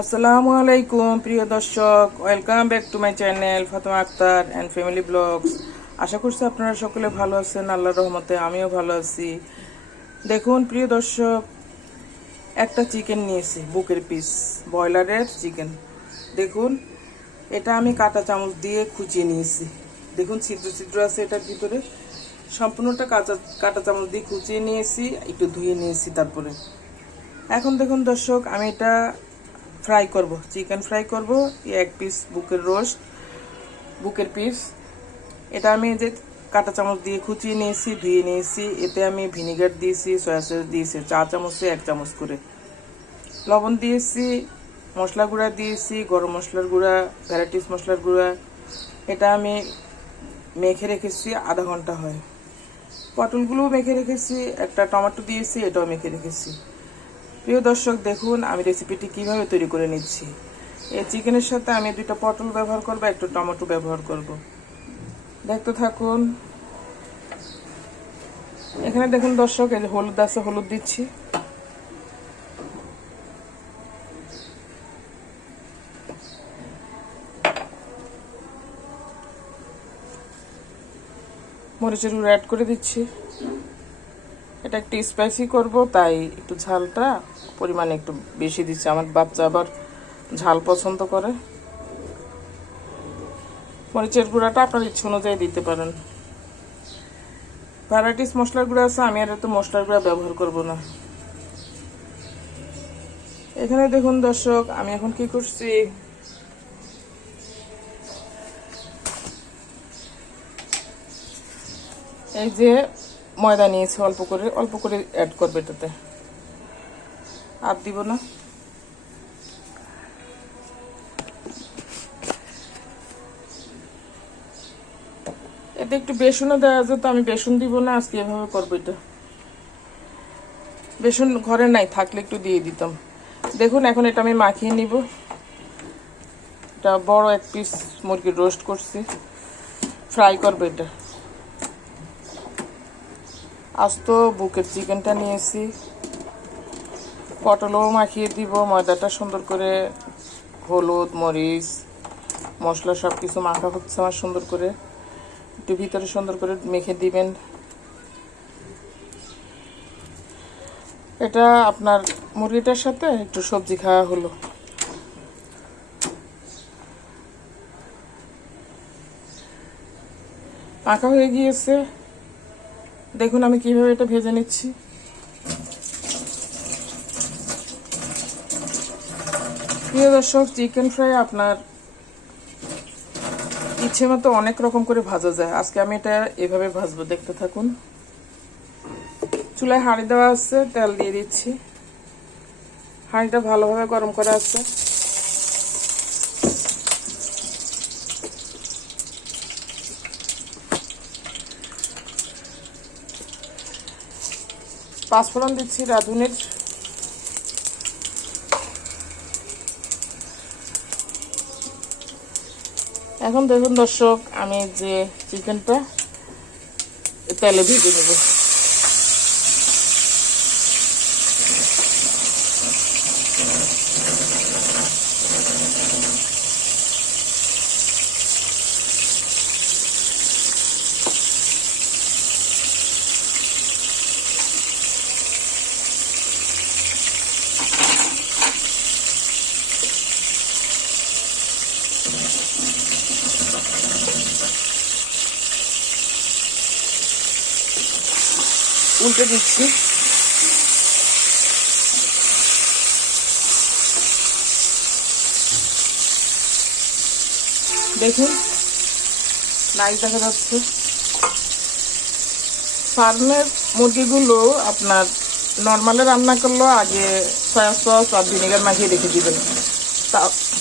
আসসালামু আলাইকুম, প্রিয় দর্শক। Welcome back to my channel Fatema Akter and family vlogs আশা করছি আপনারা সকলে ভালো আছেন, আল্লাহর রহমতে আমিও ভালো আছি। দেখুন, প্রিয় দর্শক, একটা চিকেন নিয়েছি, বুকের পিস ব্রয়লারের চিকেন দেখুন, এটা আমি কাঁটা চামচ দিয়ে খুঁচিয়ে নিয়েছি। দেখুন, ছিদ্র ছিদ্র আছে এটার ভিতরে। সম্পূর্ণটা কাঁচা কাঁটা চামচ দিয়ে খুঁচিয়ে নিয়েছি, একটু ধুয়ে নিয়েছি তারপরে। এখন দেখুন দর্শক, আমি এটা ফ্রাই করব। চিকেন ফ্রাই করব, এক পিস বুকের রোস্ট, বুকের পিস। এটা আমি যে কাঁটা চামচ দিয়ে খুঁচিয়ে নিয়েছি, ধুয়ে নিয়েছি। এতে আমি ভিনিগার দিয়েছি, সয়া সস দিয়েছি, চা চামচে এক চামচ করে। লবণ দিয়েছি, মশলা গুঁড়া দিয়েছি, গরম মশলার গুঁড়া, ভ্যারাইটিস মশলার গুঁড়া। এটা আমি মেখে রেখেছি, আধা ঘণ্টা হয়। পটলগুলোও মেখে রেখেছি, একটা টমেটো দিয়েছি, এটাও মেখে রেখেছি। প্রিয় দর্শক, দেখুন, আমি রেসিপিটি কীভাবে তৈরি করে নিচ্ছি। এই চিকেনের সাথে আমি দুটো পটল ব্যবহার করব, একটু টমেটো ব্যবহার করব। দেখতে থাকুন। এখানে দেখুন দর্শক, এই হলুদ আছে, হলুদ দিচ্ছি। মরিচের গুঁড়ো অ্যাড করে দিচ্ছি। এটা একটু স্পাইসি করব, তাই একটু ঝালটা পরিমাণে একটু বেশি দিচ্ছি। আমার বাচ্চা আবার ঝাল পছন্দ করে। মরিচের গুঁড়াটা আপনার ইচ্ছে অনুযায়ী দিতে পারেন। ভ্যারাইটিস মশলার গুঁড়া আছে, আমি আর এত মশলার গুঁড়া ব্যবহার করব না। এখানে দেখুন দর্শক, আমি এখন কি করছি? এই যে ময়দা নিয়েছি, অল্প করে অল্প করে অ্যাড করবে এটাতে। আর দিব না। এতে একটু বেসনও দেওয়া যেত, আমি বেসন দিব না, আজকে এভাবে করব এটা। বেসন ঘরে নাই, থাকলে একটু দিয়ে দিতাম। দেখুন, এখন এটা আমি মাখিয়ে নিব। এটা বড় এক পিস মুরগির রোস্ট করছি। ফ্রাই করব এটা। আস্ত, বুকের চিকেনটা নিয়েছি। পটলও মাখিয়ে দিব, ময়দাটা সুন্দর করে হলুদ, মরিচ, মশলা সব কিছু মাখা হচ্ছে আমার সুন্দর করে। একটু ভিতরে সুন্দর করে মেখে দিবেন। এটা আপনার মুরগিটার সাথে একটু সবজি খাওয়া হলো। মাখা হয়ে গিয়েছে। দেখুন আমি কীভাবে এটা ভেজে নিচ্ছি। প্রিয় দর্শক চিকেন ফ্রাই আপনার ইচ্ছে মতো অনেক রকম করে ভাজা যায়। আজকে আমি এটা এভাবে ভাজবো, দেখতে থাকুন। চুলায় হাঁড়ি দেওয়া আছে, তেল দিয়ে দিচ্ছি। হাঁড়িটা ভালোভাবে গরম করা আছে। পাঁচফোড়ন দিচ্ছি রাঁধুনের। এখন দেখুন দর্শক আমি যে চিকেনটা তেলে ভেজে নেব। উল্টে দিচ্ছি দেখুন লাইট দেখা যাচ্ছে ফার্মের মুরগিগুলো আপনার নর্মালে রান্না করলেও আগে সয়া সস আর ভিনেগার মাখিয়ে রেখে দিবেন।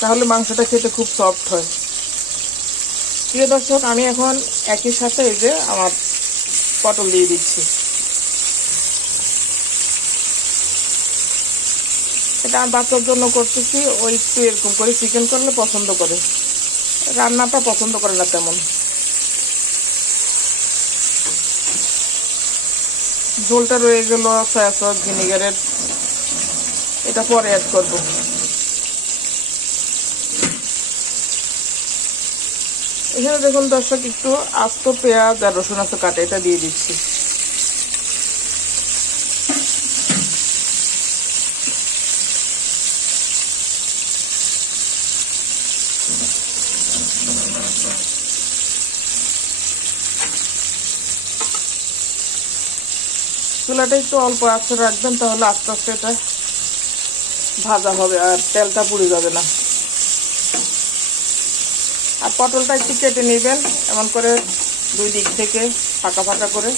তাহলে মাংসটা খেতে খুব সফট হয়। প্রিয় দর্শক, আমি এখন একই সাথে এই যে আমার পটল দিয়ে দিচ্ছি। এটা আমি বাচ্চার জন্য করতেছি, ও একটু এরকম করে চিকেন করলে পছন্দ করে। রান্নাটা পছন্দ করে না তেমন। ঝোলটা রয়ে গেল সয়া সস ভিনিগারের এটা পরে অ্যাড করব। এখানে দেখুন দর্শক, একটু আস্ত পেঁয়াজ আর রসুন আস্ত কাটা, এটা দিয়ে দিচ্ছি। চুলাটা একটু অল্প আস্তে রাখবেন, তাহলে আস্তে আস্তে এটা ভাজা হবে আর তেলটা পুড়ে যাবে না। আর পটলটা একটু কেটে নেবেন, এমন করে দুই দিক থেকে ফাঁকা ফাঁকা করে।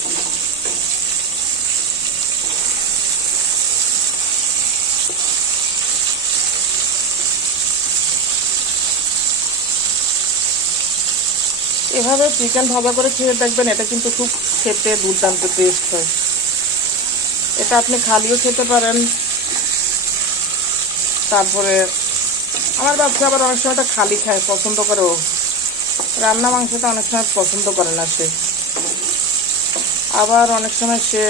এভাবে চিকেন ভাজা করে খেয়ে দেখবেন, এটা কিন্তু খুব খেতে দুর্দান্ত টেস্ট হয়। এটা আপনি খালিও খেতে পারেন। তারপরে আমার বাচ্চা আবার অনেক সময় এটা খালি খায়, পছন্দ করে ও। রান্না মাংসটা অনেক সময় পছন্দ করে না সে। আবার অনেক সময় সে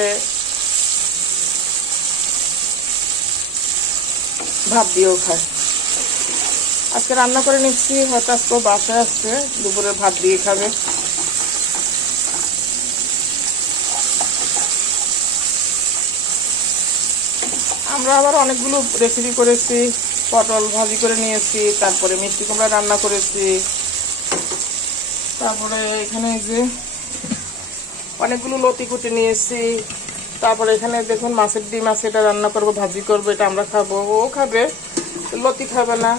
ভাত দিয়েও খায়। আজকে রান্না করে নিচ্ছি, হয়তো আজকে বাসায় আসছে দুপুরে ভাত দিয়ে খাবে। আমরা আবার অনেকগুলো রেসিপি করেছি, পটল ভাজি করে নিয়েছি, তারপরে মিষ্টি কুমড়া রান্না করেছি। তারপরে এখানে যে অনেকগুলো লতি কুটি নিয়েছি। তারপরে এখানে দেখুন মাছের ডিম আছে, এটা রান্না করব, ভাজি করব, এটা আমরা খাব। ও খাবে, লতি খাবে না।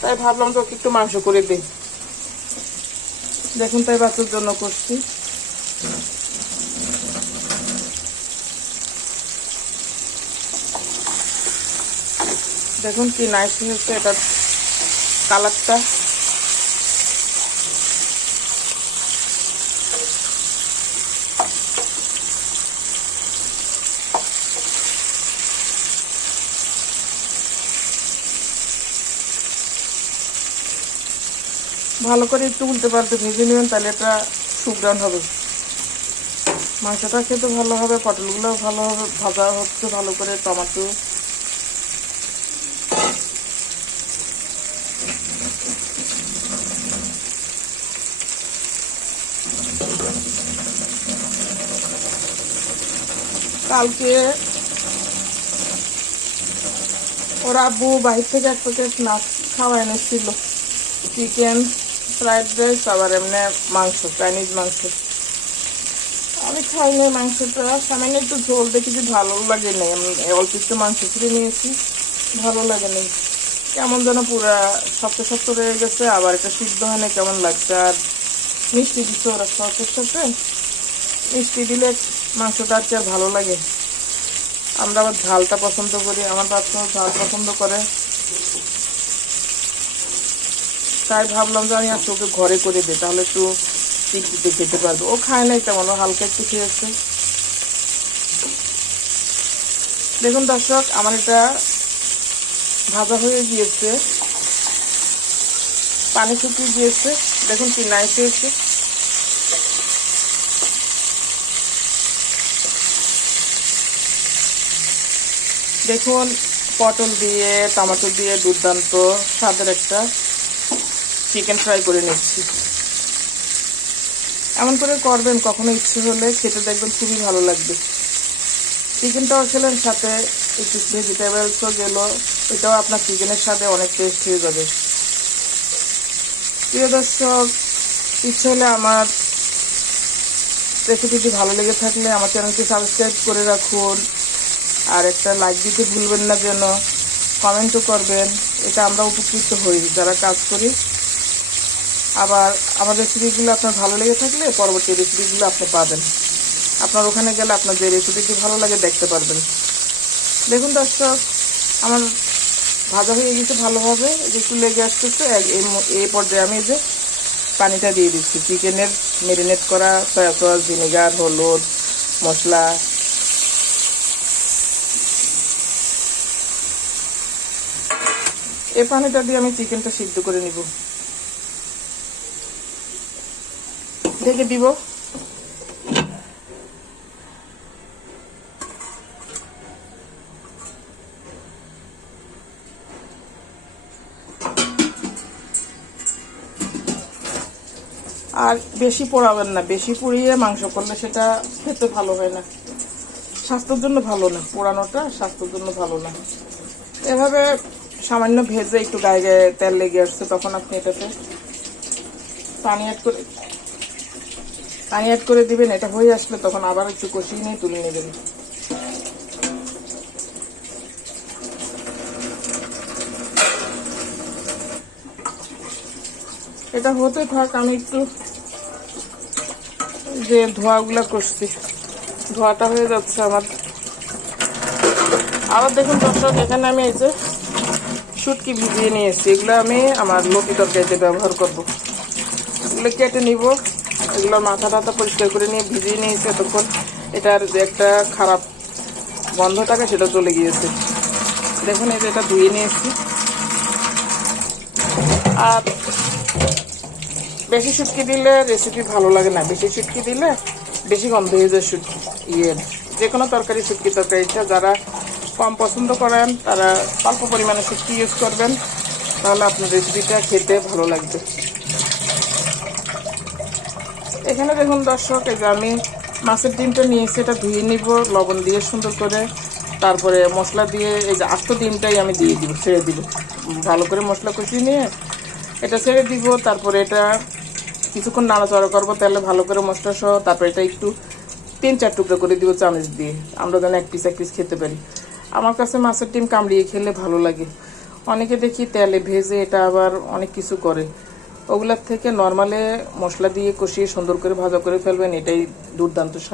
তাই ভাবলাম তো একটু মাংস করে দিই। দেখুন তাই বাচ্চার জন্য করছি। দেখুন কি নাইস হয়েছে এটার কালারটা ভালো করে একটু উল্টে পাল্টে ভেজে নেবেন, তাহলে এটা সুগ্রান হবে। মাংসটা খেতে ভালো হবে পটলগুলো ভালো হবে, ভাজা হচ্ছে ভালো করে, টমেটো কালকে ওর আব্বু বাহির থেকে এক প্যাকেট মাছ খাওয়া এনেছিল। চিকেন ফ্রাইড রাইস আবার এমনি মাংস চাইনিজ মাংস। আমি খাইনি মাংসটা। সামান্য একটু ঝোল দেখেছি, ভালো লাগে নাই। অল্প একটু মাংস ফিরে নিয়েছি, ভালো লাগে নাই। কেমন যেন পুরা শক্ত শক্ত রয়ে গেছে, আবার এটা সিদ্ধ হয় না কেমন লাগছে। আর মিষ্টি দিচ্ছে ওরা সসের সাথে। মিষ্টি দিলে মাংসটা আর আর ভালো লাগে। আমরা আবার ঝালটা পছন্দ করি, আমার বাচ্চাও ঝাল পছন্দ করে। তাই ভাবলাম যে আমি আজকে ওকে ঘরে করে দিই, তাহলে একটু তৃপ্তিতে খেতে পারব। ও খায় নাই তেমন হালকা একটু খেয়েছে। দেখুন দর্শক, আমার এটা ভাজা হয়ে গিয়েছে। পানি শুকিয়ে গিয়েছে। দেখুন কি নাইস হয়েছে। দেখুন, পটল দিয়ে, টমেটো দিয়ে দুর্দান্ত স্বাদের একটা চিকেন ফ্রাই করে নিচ্ছি। এমন করে করবেন, কখনো ইচ্ছে হলে খেতে দেখবেন খুবই ভালো লাগবে। চিকেনটাও খেলেন সাথে একটু ভেজিটেবলসও গেল, এটাও আপনার চিকেনের সাথে অনেক টেস্ট হয়ে যাবে। প্রিয় দর্শক, ইচ্ছে হলে আমার রেসিপিটি ভালো লেগে থাকলে আমার চ্যানেলটি সাবস্ক্রাইব করে রাখুন। আর একটা লাইক দিতে ভুলবেন না যেন কমেন্টও করবেন। এটা আমরা উপকৃত হই যারা কাজ করি। আবার আমার রেসিপিগুলো আপনার ভালো লেগে থাকলে পরবর্তী রেসিপিগুলো আপনি পাবেন। আপনার ওখানে গেলে আপনার যে রেসিপিটি ভালো লাগে দেখতে পারবেন। দেখুন দর্শক, আমার ভাজা হয়ে গেছে ভালোভাবে। যে একটু লেগে আসতেছে এই পর্যায়ে আমি যে পানিটা দিয়ে দিচ্ছি। চিকেনের মেরিনেট করা সয়া সস ভিনেগার হলুদ, মশলা এই পানিটা দিয়ে আমি চিকেনটা সিদ্ধ করে নিব। ঢেকে দিব। আর বেশি পোড়াবেন না, বেশি পুড়িয়ে মাংস করলে সেটা খেতে ভালো হয় না। স্বাস্থ্যের জন্য ভালো না, পোড়ানোটা স্বাস্থ্যের জন্য ভালো না। এভাবে সামান্য ভেজে একটু গায়ে গায়ে তেল লেগে আসছে, তখন আপনি এটাতে পানি অ্যাড করে পানি অ্যাড করে দিবেন, এটা হয়ে আসলে তখন আবার একটু কষিয়ে নিয়ে তুলে নেবেন। এটা হতে থাক, আমি একটু যে ধোয়াগুলা করছি ধোয়াটা হয়ে যাচ্ছে আমার। আবার দেখুন দর্শক, এখানে আমি এই যে শুটকি ভিজিয়ে নিয়ে এসেছি। এগুলো আমি আমার লতি তরকারিতে ব্যবহার করব। এগুলো কেটে নিব। এগুলো মাথা টাথা পরিষ্কার করে নিয়ে ভিজিয়ে নিয়েছি এতক্ষণ। এটার যে একটা খারাপ গন্ধ থাকে, সেটা চলে গিয়েছে। দেখুন, এই যে এটা ধুয়ে নিয়েছি। আর বেশি শুটকি দিলে রেসিপি ভালো লাগে না। বেশি শুটকি দিলে বেশি গন্ধ হয়ে যায় শুটকি ইয়ে যে কোনো তরকারি শুটকি তরকারিটা যারা কম পছন্দ করেন, তারা অল্প পরিমাণে শুটকি ইউজ করবেন, তাহলে আপনার রেসিপিটা খেতে ভালো লাগবে। এখানে দেখুন দর্শক, এই যে আমি মাছের ডিমটা নিয়েছি, এটা ধুয়ে নিব, লবণ দিয়ে সুন্দর করে। তারপরে মশলা দিয়ে, এই যে আস্ত ডিমটাই আমি দিয়ে দিব, ছেড়ে দিব। ভালো করে মশলা কষিয়ে নিয়ে এটা ছেড়ে দিব, তারপরে এটা কিছুক্ষণ নাড়াচাড়া করব, তাহলে ভালো করে মশলা সহ, তারপরে এটা একটু তিন চার টুকরো করে দিব চামচ দিয়ে। আমরা যেন এক পিস এক পিস খেতে পারি। আমার কাছে মাছের ডিম কামড়িয়ে খেলে ভালো লাগে। অনেকে দেখি তেলে ভেজে এটা আবার অনেক কিছু করে। ওগুলার থেকে নর্মালে মশলা দিয়ে কষিয়ে সুন্দর করে ভাজা করে ফেলবেন, এটাই দুর্দান্ত